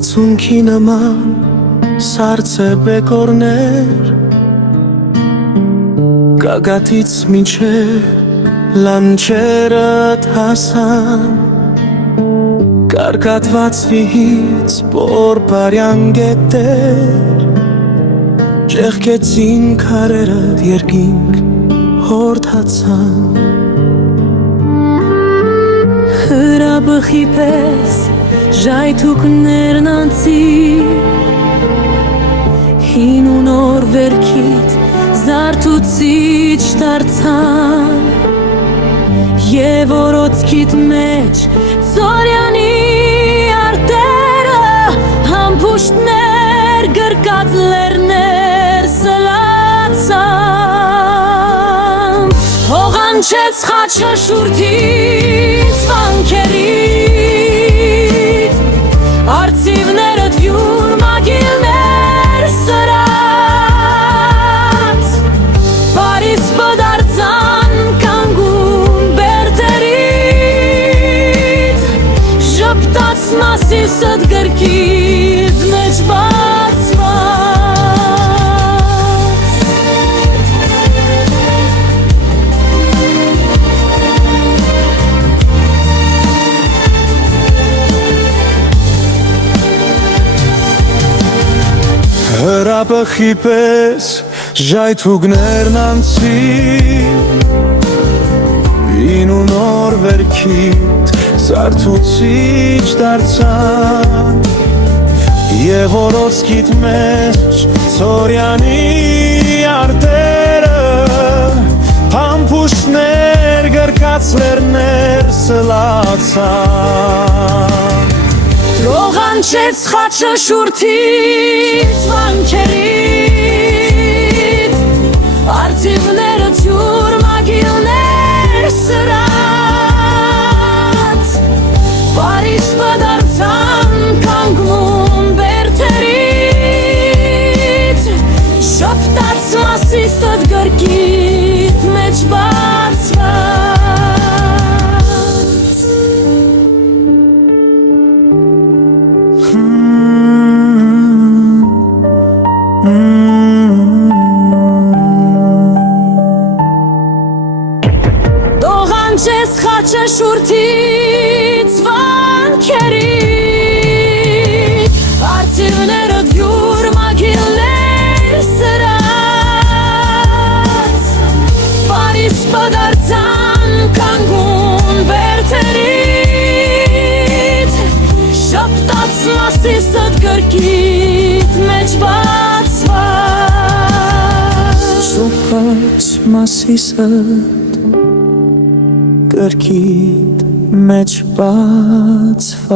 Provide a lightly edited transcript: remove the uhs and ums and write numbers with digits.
Արցունքի նման սառցե բեկորներ Գագաթից մինչև լանջերդ հասան Կարկատված վիհից բորբարյան գետեր Ճեղքեցին քարերդ երկինք հորդացան Հրաբխի պես ժայթուկներն անցի Հին ու նոր վերքիդ զարթուցիչ դարձան Եվ օրոցքիդ մեջ ծորյանի արտերը Համբուշտներ գրկած լերներ սլացան Հողանչեց խաչը շուրթից վանքերիդ Արծիվներըդ վյուր մագիլներ սրած Պարիս բդարձան կանգուն բերտերիդ Ժպտաց մասիսըդ գրքիդ մեջ բացված Հրաբխի պես ժայթուկներն անցին Հին ու նոր վերքիդ զարթուցիչ դարձան Եվ օրոցքիդ մեջ ծորյանի արտերը Փամփուշտներ գրկած լերներ սլացան Հողանչեց խաչը շուրթից վանքերիդ Արծիվներըդ յուր մագիլներ սրած Պարիս բդարձան կանգուն բերտերիդ Շպտաց մասիսըդ գրքիդ մեջ բացված Դողանչես խաչը շուրթից վանքերիդ Արծիվներըդ վյուր մագիլներ սրած Պարիս բդարձան կանգուն բերտերիդ Շպտաց մասիսըդ գրքիդ մեջ բացված Շոպաց մասիսըդ գրքիդ մեջ բացված